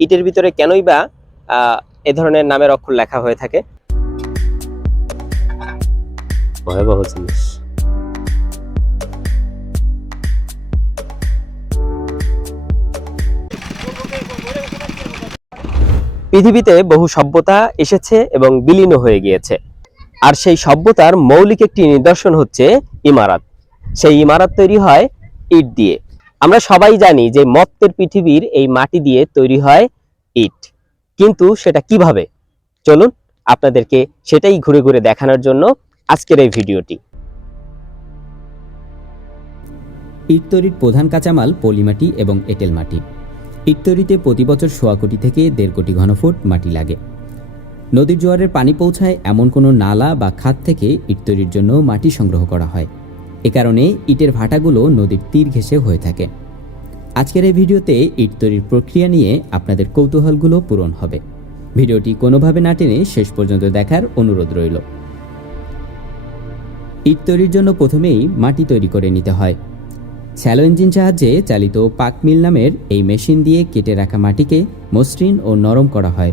ইটের ভিতরে কেনই বা এ ধরনের নামের অক্ষর লেখা হয়ে থাকে। ভয়াবহ জিনিস। পৃথিবীতে বহু সভ্যতা এসেছে এবং বিলীন হয়ে গিয়েছে। আর সেই সভ্যতার মৌলিক একটি নিদর্শন হচ্ছে ইমারত। সেই ইমারত তৈরি হয় ইট দিয়ে। আমরা সবাই জানি যে মত্তের পৃথিবীর এই মাটি দিয়ে তৈরি হয় ইট। কিন্তু সেটা কীভাবে? চলুন আপনাদেরকে সেটাই ঘুরে ঘুরে দেখানোর জন্য আজকের এই ভিডিওটি। ইট তৈরির প্রধান কাঁচামাল পলিমাটি এবং এঁটেল মাটি। ইট তৈরিতে প্রতি বছর সোয়া কোটি থেকে দেড় কোটি ঘনফুট মাটি লাগে। নদীর জোয়ারের পানি পৌঁছায় এমন কোনো নালা বা খাত থেকে ইট তৈরির জন্য মাটি সংগ্রহ করা হয়। এ কারণে ইটের ভাটাগুলো নদীর তীর ঘেঁষে হয়ে থাকে। আজকের এই ভিডিওতে ইট তৈরির প্রক্রিয়া নিয়ে আপনাদের কৌতূহলগুলো পূরণ হবে। ভিডিওটি কোনোভাবে না টেনে শেষ পর্যন্ত দেখার অনুরোধ রইল। ইট তৈরির জন্য প্রথমেই মাটি তৈরি করে নিতে হয়। স্যালো ইঞ্জিন সাহায্যে চালিত পাক মিল নামের এই মেশিন দিয়ে কেটে রাখা মাটিকে মসৃণ ও নরম করা হয়।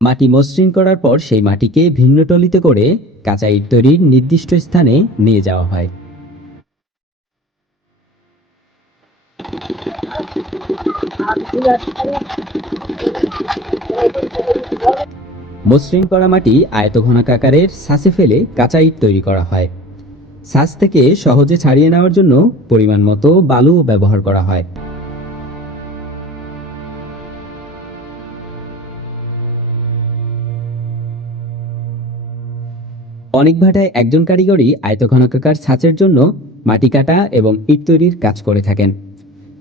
মাটি মসৃণ করার পর সেই মাটিকে ভিন্ন টলিতে করে কাঁচা ইট তৈরির নির্দিষ্ট স্থানে নিয়ে যাওয়া হয়। মসৃণ করা মাটি আয়তঘনক আকারের সাসে ফেলে কাঁচা ইট তৈরি করা হয়। সাস থেকে সহজে ছাড়িয়ে নেওয়ার জন্য পরিমাণ মতো বালু ব্যবহার করা হয়। অনেক ভাটায় একজন কারিগরই আয়তঘনকাকার ছাঁচের জন্য মাটি কাটা এবং ইট তৈরির কাজ করে থাকেন।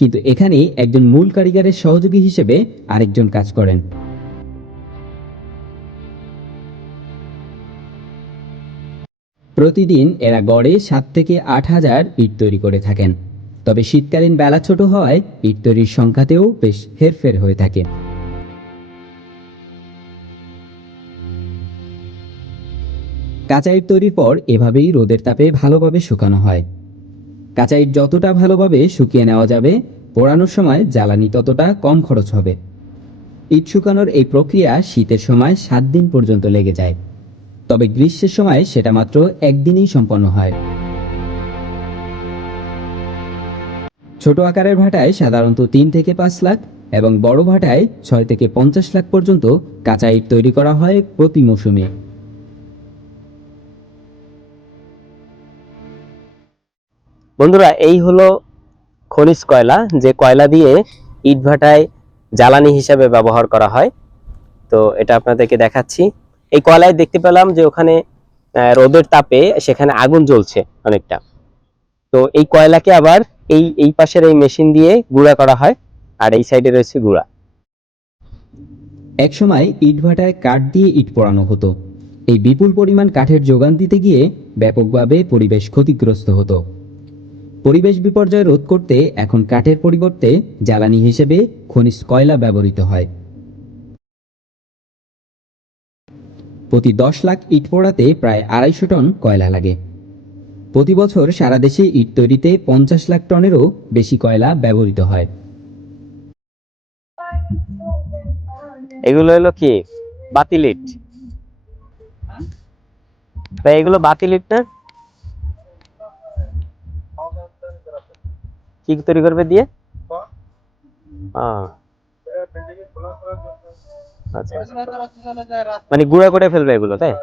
কিন্তু এখানে একজন মূল কারিগরের সহযোগী হিসেবে আরেকজন কাজ করেন। প্রতিদিন এরা গড়ে সাত থেকে আট হাজার ইট তৈরি করে থাকেন। তবে শীতকালীন বেলা ছোট হওয়ায় ইট তৈরির সংখ্যাতেও বেশ হেরফের হয়ে থাকে। কাঁচা ইট তৈরির পর এভাবেই রোদের তাপে ভালোভাবে শুকানো হয়। কাঁচা ইট যতটা ভালোভাবে শুকিয়ে নেওয়া যাবে, পোড়ানোর সময় জ্বালানি ততটা কম খরচ হবে। ইট শুকানোর এই প্রক্রিয়া শীতের সময় সাত দিন পর্যন্ত লেগে যায়। তবে গ্রীষ্মের সময় সেটা মাত্র একদিনেই সম্পন্ন হয়। ছোট আকারের ভাটায় সাধারণত তিন থেকে পাঁচ লাখ এবং বড় ভাটায় ছয় থেকে পঞ্চাশ লাখ পর্যন্ত কাঁচা ইট তৈরি করা হয় প্রতি মৌসুমে। বন্ধুরা, এই হলো খনিজ কয়লা, যে কয়লা দিয়ে ইটভাটায় জ্বালানি হিসাবে ব্যবহার করা হয়। তো এটা আপনাদেরকে দেখাচ্ছি। এই কয়লায় দেখতে পেলাম যে ওখানে রোদের তাপে সেখানে আগুন জ্বলছে অনেকটা। তো এই কয়লাকে আবার এই এই পাশের এই মেশিন দিয়ে গুঁড়া করা হয়, আর এই সাইডে রয়েছে গুঁড়া। একসময় ইট ভাটায় কাঠ দিয়ে ইট পোড়ানো হতো। এই বিপুল পরিমাণ কাঠের যোগান দিতে গিয়ে ব্যাপকভাবে পরিবেশ ক্ষতিগ্রস্ত হতো। পরিবেশ বিপর্যয় রোধ করতে এখন কাঠের পরিবর্তে জ্বালানি হিসেবে খনিজ কয়লা ব্যবহৃত হয়। প্রতি দশ লাখ ইট পোড়াতে প্রায় আড়াইশো টন কয়লা লাগে। প্রতি বছর সারা দেশে ইট তৈরিতে পঞ্চাশ লাখ টনেরও বেশি কয়লা ব্যবহৃত হয়। এগুলো হলো কি? বাতিল ইট। এগুলো বাতিল ইট না? কি তৈরি করবে দিয়ে? আচ্ছা। মানে গুঁড়া করে ফেলবে এগুলো তাই?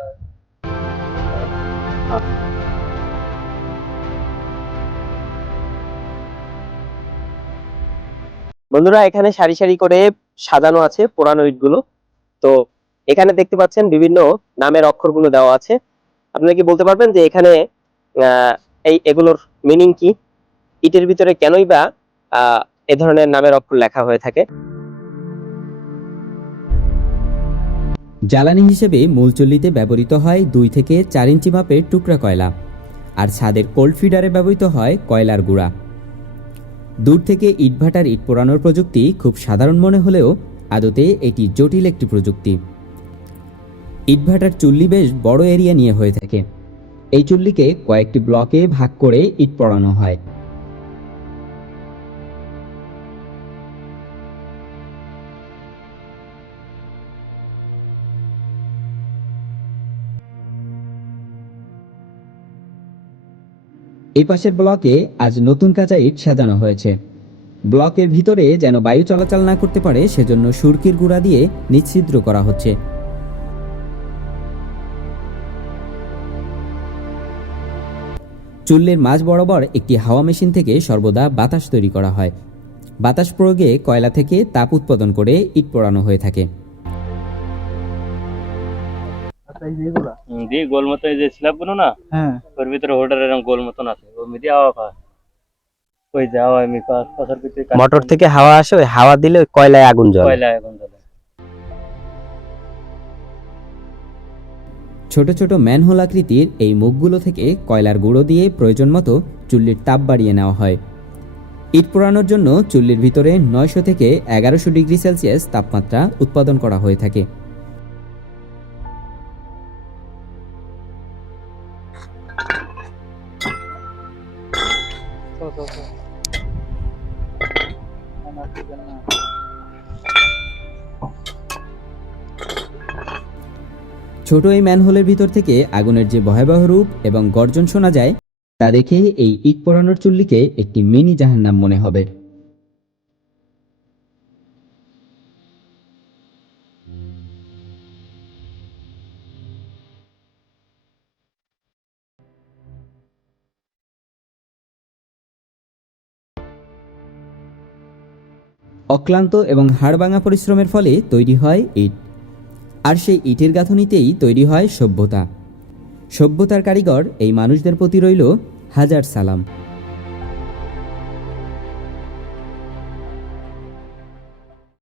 বন্ধুরা এখানে সারি সারি করে সাজানো আছে পোড়ানো ইটগুলো। তো এখানে দেখতে পাচ্ছেন বিভিন্ন নামের অক্ষরগুলো দেওয়া আছে। আপনারা কি বলতে পারবেন যে এখানে আহ, এই এগুলোর মিনিং কি? ইটের ভিতরে কেনই বা এ ধরনের নামের অক্ষর লেখা হয়ে থাকে। জ্বালানি হিসেবে মূল চুল্লিতে ব্যবহৃত হয় দুই থেকে চার ইঞ্চি মাপের টুকরা কয়লা, আর ছাদের কোল্ড ফিডারে ব্যবহৃত হয় কয়লার গুঁড়া। দূর থেকে ইটভাটার ইট পোড়ানোর প্রযুক্তি খুব সাধারণ মনে হলেও আদতে এটি জটিল একটি প্রযুক্তি। ইটভাটার চুল্লি বেশ বড় এরিয়া নিয়ে হয়ে থাকে। এই চুল্লিকে কয়েকটি ব্লকে ভাগ করে ইট পড়ানো হয়। এই পাশের ব্লকে আজ নতুন কাঁচা ইট সাজানো হয়েছে। ব্লকের ভিতরে যেন বায়ু চলাচল না করতে পারে, সেজন্য সুরকির গুঁড়া দিয়ে নিচ্ছিদ্র করা হচ্ছে। চুল্লির মাঝ বরাবর একটি হাওয়া মেশিন থেকে সর্বদা বাতাস তৈরি করা হয়। বাতাস প্রয়োগে কয়লা থেকে তাপ উৎপাদন করে ইট পোড়ানো হয়ে থাকে। এই দিয়ে গোল মতো এই যে স্ল্যাবগুলো না হ্যাঁ। ওর ভিতরে হোল্ডার এরকম গোল মতন আছে। ওর মধ্যে হাওয়া খায়। ওই যে হাওয়া এমনি পাশ- পাশের ভিতরে মোটর থেকে হাওয়া আসে ওই হাওয়া দিলে ওই কয়লায় আগুন জ্বলে। কয়লা এখন জ্বলে। ছোট ছোট ম্যানহোল আকৃতির এই মুখগুলো থেকে কয়লার গুঁড়ো দিয়ে প্রয়োজন মতো চুল্লির তাপ বাড়িয়ে নেওয়া হয়। ইট পোড়ানোর জন্য চুল্লির ভিতরে নয়শো থেকে এগারোশো ডিগ্রি সেলসিয়াস তাপমাত্রা উৎপাদন করা হয়ে থাকে। ছোট এই ম্যানহোলের ভিতর থেকে আগুনের যে ভয়াবহ রূপ এবং গর্জন শোনা যায়, তা দেখে এই ইট পোড়ানোর চুল্লিকে একটি মিনি জাহান্নাম মনে হবে। অক্লান্ত এবং হাড়ভাঙা পরিশ্রমের ফলে তৈরি হয় ইট। আর সেই ইটের গাঁথনিতেই তৈরি হয় সভ্যতা। সভ্যতার কারিগর এই মানুষদের প্রতি রইল হাজার সালাম।